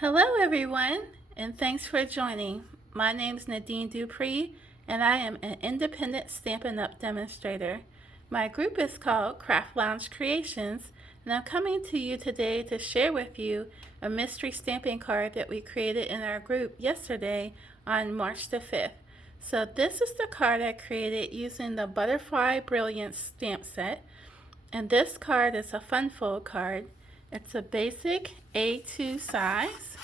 Hello everyone, and thanks for joining. My name is Nadine Dupree, and I am an independent Stampin' Up! Demonstrator. My group is called Craft Lounge Creations, and I'm coming to you today to share with you a mystery stamping card that we created in our group yesterday on March the 5th. So this is the card I created using the Butterfly Brilliance stamp set, and this card is a fun fold card. It's a basic A2 size,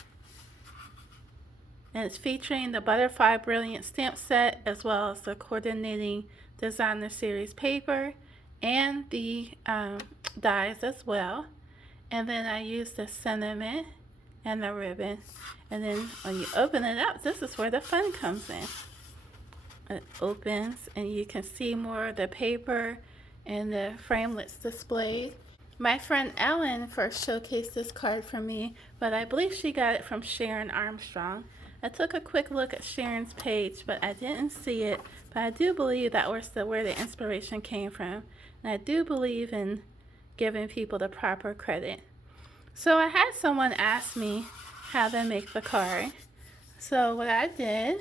and it's featuring the Butterfly Brilliance stamp set as well as the coordinating designer series paper and the dies as well. And then I used the sentiment and the ribbon. And then when you open it up, this is where the fun comes in. It opens and you can see more of the paper and the framelits displayed. My friend Ellen first showcased this card for me, but I believe she got it from Sharon Armstrong. I took a quick look at Sharon's page, but I didn't see it. But I do believe that was where the inspiration came from. And I do believe in giving people the proper credit. So I had someone ask me how to make the card. So what I did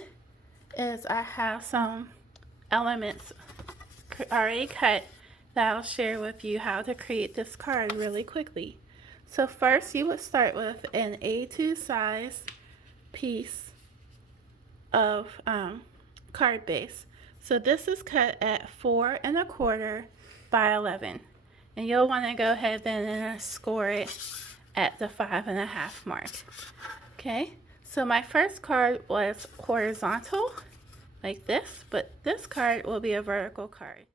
is I have some elements already cut that I'll share with you how to create this card really quickly. So first you would start with an A2 size piece of card base. So this is cut at 4 1/4 by 11. And you'll want to go ahead and score it at the 5 1/2 mark. Okay, so my first card was horizontal like this, but this card will be a vertical card.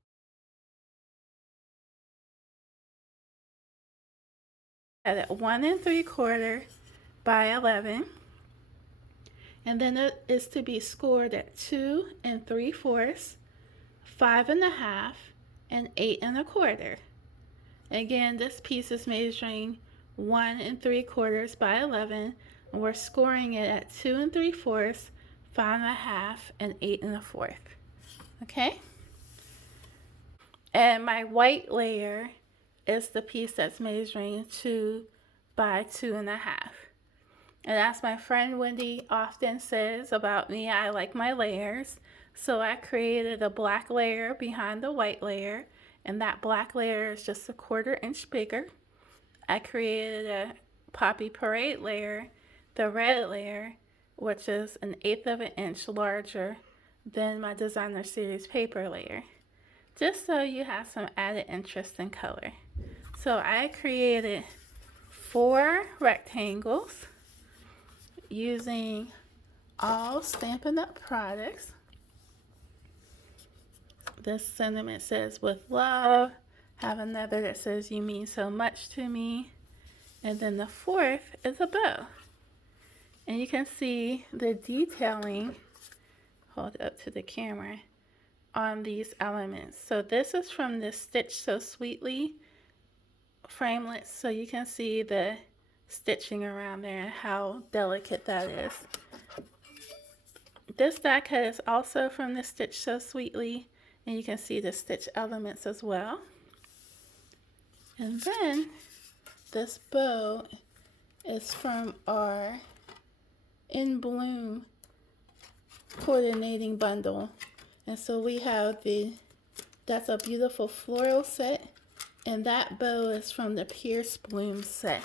At 1 3/4 by 11, and then it is to be scored at 2 3/4, 5 1/2, and 8 1/4. Again, this piece is measuring 1 3/4 by 11, and we're scoring it at 2 3/4, 5 1/2, and 8 1/4. Okay? And my white layer is the piece that's measuring 2 by 2 1/2. And as my friend Wendy often says about me, I like my layers. So I created a black layer behind the white layer, and that black layer is just a 1/4 inch bigger. I created a Poppy Parade layer, the red layer, which is 1/8 of an inch larger than my designer series paper layer, just so you have some added interest in color. So I created 4 rectangles using all Stampin' Up! Products. This sentiment says, "With love." Have another that says, "You mean so much to me." And then the 4th is a bow. And you can see the detailing, hold it up to the camera, on these elements. So this is from the Stitch So Sweetly framelits, so you can see the stitching around there and how delicate that is. This die cut is also from the Stitch So Sweetly, and you can see the stitch elements as well. And then this bow is from our In Bloom coordinating bundle. And so we have that's a beautiful floral set, and that bow is from the Pierce Bloom set.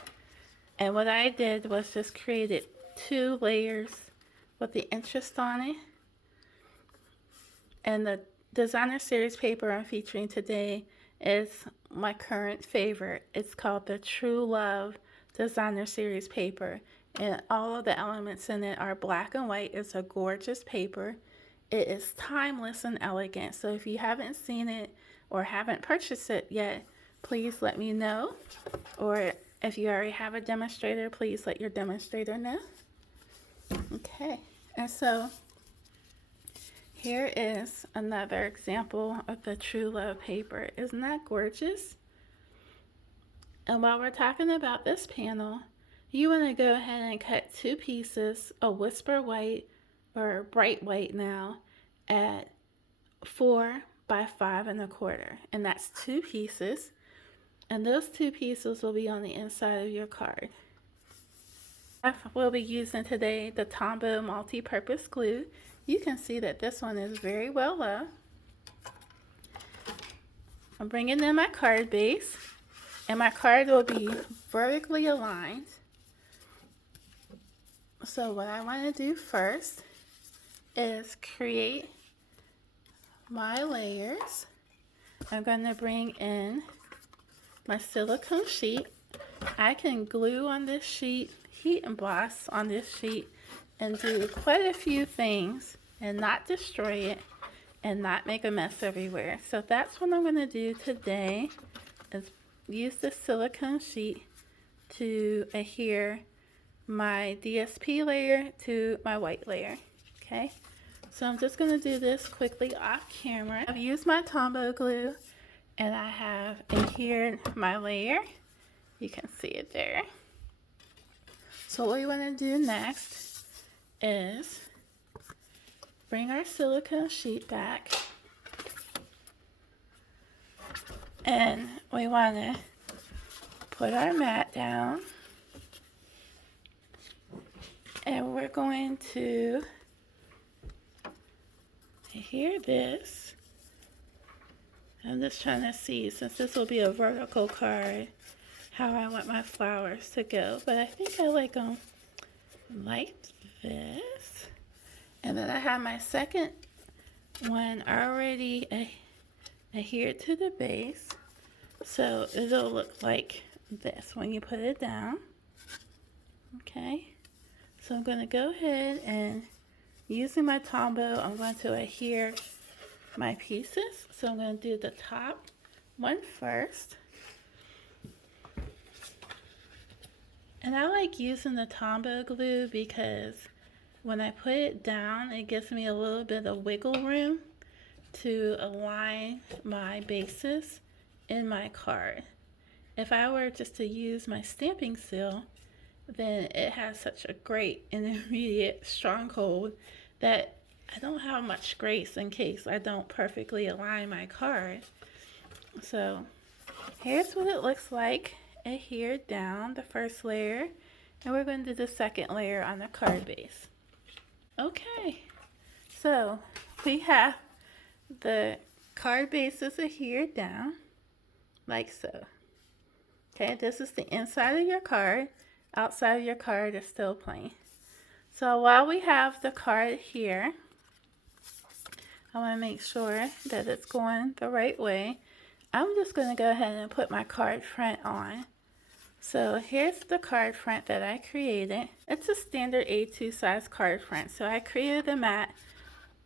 And what I did was just created 2 layers with the interest on it. And the designer series paper I'm featuring today is my current favorite. It's called the True Love designer series paper, and all of the elements in it are black and white. It's a gorgeous paper. It is timeless and elegant. So if you haven't seen it or haven't purchased it yet, please let me know. Or if you already have a demonstrator, please let your demonstrator know. Okay, and so here is another example of the True Love paper. Isn't that gorgeous? And while we're talking about this panel, you want to go ahead and cut 2 pieces of Whisper White, or bright white now, at 4 by 5 1/4. And that's 2 pieces. And those 2 pieces will be on the inside of your card. I will be using today the Tombow multi-purpose glue. You can see that this one is very well loved. I'm bringing in my card base, and my card will be vertically aligned. So what I want to do first is create my layers. I'm going to bring in my silicone sheet. I can glue on this sheet, heat emboss on this sheet, and do quite a few things and not destroy it and not make a mess everywhere. So that's what I'm going to do today, is use the silicone sheet to adhere my DSP layer to my white layer. Okay, so I'm just going to do this quickly off camera. I've used my Tombow glue and I have adhered my layer. You can see it there. So what we want to do next is bring our silicone sheet back, and we want to put our mat down, and we're going to adhere this. I'm just trying to see, since this will be a vertical card, how I want my flowers to go, but I think I like them like this. And then I have my second one already adhered to the base, so it'll look like this when you put it down. Okay, so I'm going to go ahead and, using my Tombow, I'm going to adhere my pieces. So I'm going to do the top one first. And I like using the Tombow glue because when I put it down, it gives me a little bit of wiggle room to align my bases in my card. If I were just to use my stamping seal, then it has such a great intermediate stronghold that I don't have much grace in case I don't perfectly align my card. So here's what it looks like adhered down, the first layer, and we're going to do the second layer on the card base. Okay, so we have the card bases adhered down like so. Okay, this is the inside of your card. Outside of your card is still plain. So while we have the card here, I want to make sure that it's going the right way. I'm just going to go ahead and put my card front on. So here's the card front that I created. It's a standard A2 size card front. So I created the mat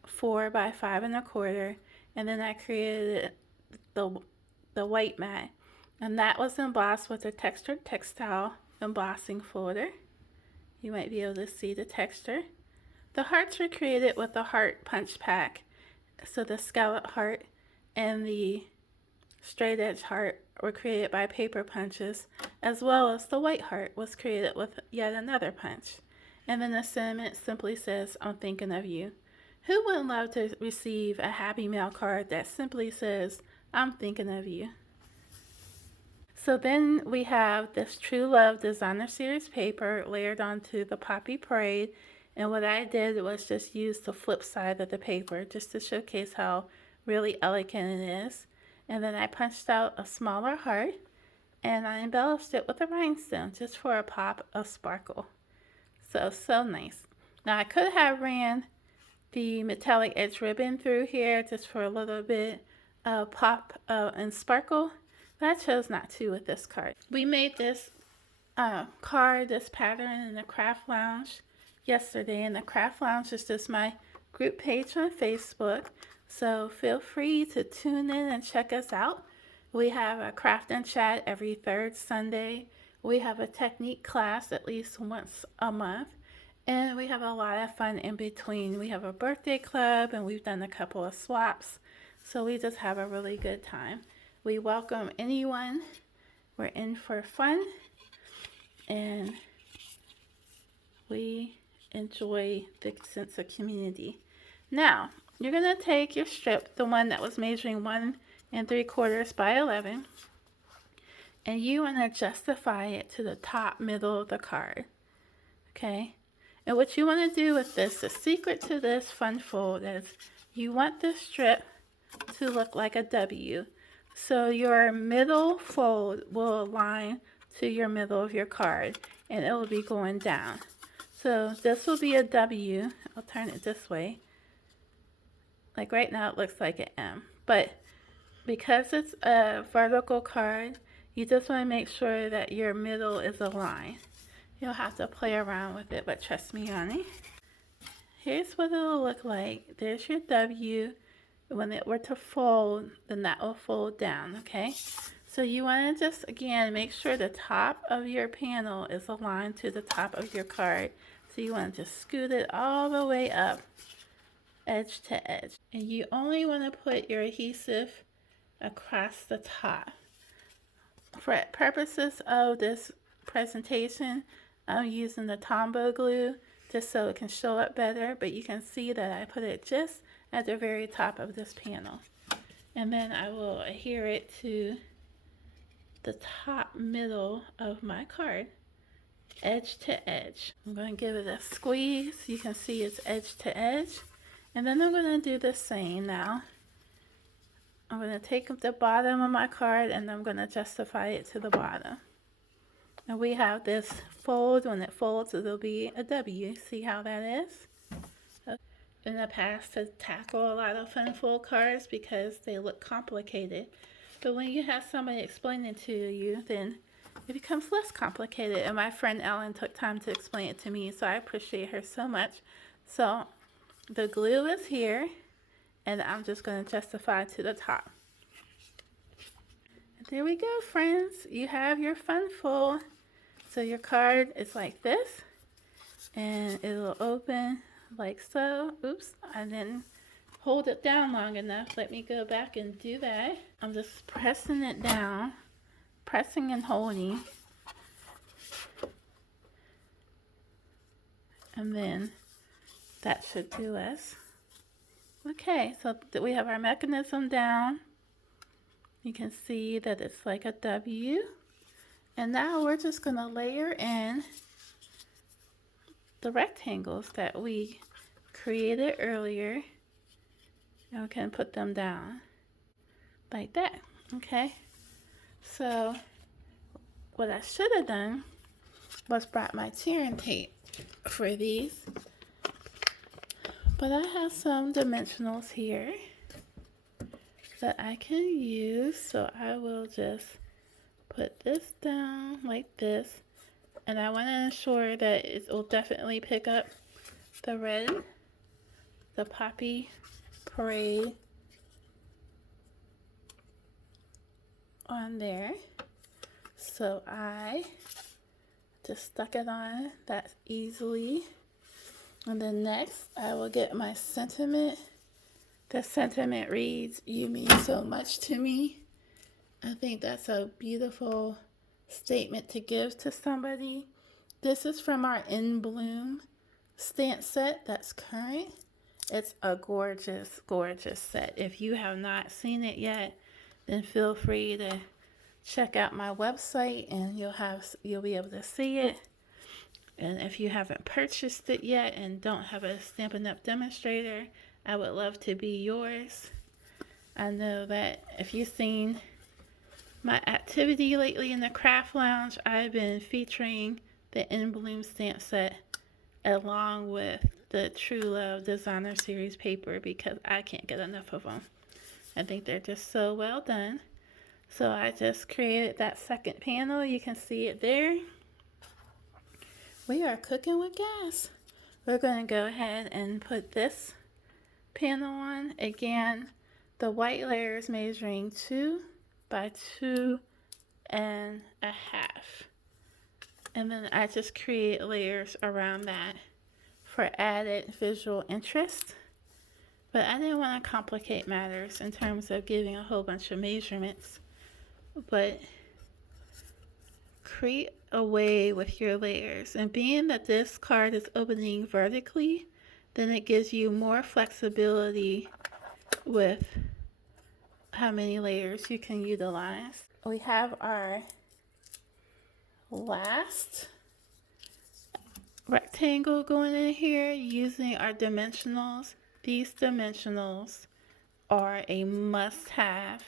4 by 5 1/4, and then I created the white mat, and that was embossed with a textured textile embossing folder. You might be able to see the texture. The hearts were created with the heart punch pack. So the scallop heart and the straight edge heart were created by paper punches, as well as the white heart was created with yet another punch. And then the sentiment simply says, "I'm thinking of you." Who wouldn't love to receive a Happy Mail card that simply says, "I'm thinking of you"? So then we have this True Love Designer Series paper layered onto the Poppy Parade. And what I did was just use the flip side of the paper just to showcase how really elegant it is. And then I punched out a smaller heart and I embellished it with a rhinestone just for a pop of sparkle. So nice. Now I could have ran the metallic edge ribbon through here just for a little bit of pop and sparkle, but I chose not to with this card. We made this card, this pattern, in the Craft Lounge yesterday, and the Craft Lounge is just my group page on Facebook, so feel free to tune in and check us out. We have a craft and chat every third Sunday. We have a technique class at least once a month, and we have a lot of fun in between. We have a birthday club, and we've done a couple of swaps, so we just have a really good time. We welcome anyone. We're in for fun, and we enjoy the sense of community. Now, you're going to take your strip, the one that was measuring 1 3/4 by 11, and you want to justify it to the top middle of the card. Okay, and what you want to do with this, the secret to this fun fold is you want this strip to look like a W. So your middle fold will align to your middle of your card and it will be going down. So this will be a W. I'll turn it this way. Like right now it looks like an M. But because it's a vertical card, you just want to make sure that your middle is aligned. You'll have to play around with it, but trust me, honey. Here's what it'll look like. There's your W. When it were to fold, then that will fold down, okay? So you want to just, again, make sure the top of your panel is aligned to the top of your card. So you want to just scoot it all the way up, edge to edge. And you only want to put your adhesive across the top. For purposes of this presentation, I'm using the Tombow glue just so it can show up better, but you can see that I put it just at the very top of this panel. And then I will adhere it to the top middle of my card, edge to edge. I'm going to give it a squeeze. You can see it's edge to edge. And then I'm going to do the same now. I'm going to take the bottom of my card and I'm going to justify it to the bottom. And we have this fold. When it folds, it'll be a W. See how that is? In the past, to tackle a lot of fun fold cards because they look complicated. But when you have somebody explain it to you, then it becomes less complicated. And my friend Ellen took time to explain it to me, so I appreciate her so much. So the glue is here, and I'm just going to justify to the top. And there we go, friends. You have your fun fold. So your card is like this, and it'll open like so. Oops, I didn't hold it down long enough. Let me go back and do that. I'm just pressing it down, pressing and holding. And then that should do us. Okay, so we have our mechanism down. You can see that it's like a W. And now we're just going to layer in the rectangles that we created earlier, and we can put them down like that. Okay, so what I should have done was brought my tearing tape for these, but I have some dimensionals here that I can use, so I will just put this down like this. And I want to ensure that it will definitely pick up the red, the poppy parade on there. So I just stuck it on that easily. And then next I will get my sentiment. The sentiment reads, "You mean so much to me." I think that's a beautiful statement to give to somebody. This is from our In Bloom stamp set that's current. It's a gorgeous, gorgeous set. If you have not seen it yet, then feel free to check out my website and you'll be able to see it. And if you haven't purchased it yet and don't have a Stampin' Up! Demonstrator, I would love to be yours. I know that if you've seen my activity lately in the craft lounge, I've been featuring the In Bloom stamp set along with the True Love Designer Series paper because I can't get enough of them. I think they're just so well done. So I just created that second panel. You can see it there. We are cooking with gas. We're going to go ahead and put this panel on. Again, the white layer is measuring 2 by 2.5. And then I just create layers around that for added visual interest. But I didn't want to complicate matters in terms of giving a whole bunch of measurements. But create a way with your layers. And being that this card is opening vertically, then it gives you more flexibility with how many layers you can utilize. We have our last rectangle going in here using our dimensionals. These dimensionals are a must-have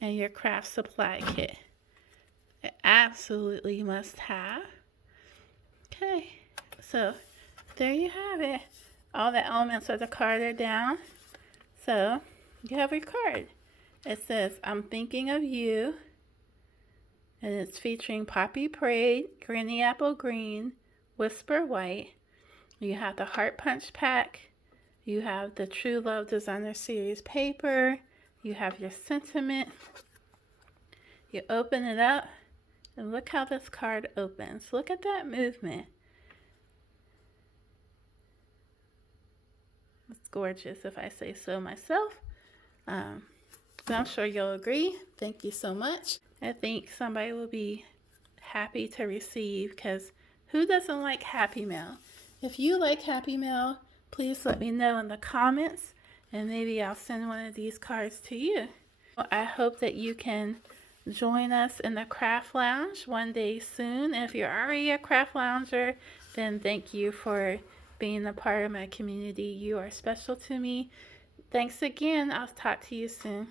in your craft supply kit. An absolutely must-have. Okay, so there you have it. All the elements of the card are down. So you have your card. It says, I'm thinking of you. And it's featuring Poppy Parade, Granny Apple Green, Whisper White. You have the Heart Punch pack. You have the True Love Designer Series paper. You have your sentiment. You open it up, and look how this card opens. Look at that movement. It's gorgeous, if I say so myself. But I'm sure you'll agree. Thank you so much. I think somebody will be happy to receive, because who doesn't like Happy Mail? If you like Happy Mail, please let me know in the comments, and maybe I'll send one of these cards to you. I hope that you can join us in the Craft Lounge one day soon. And if you're already a Craft Lounger, then thank you for being a part of my community. You are special to me. Thanks again. I'll talk to you soon.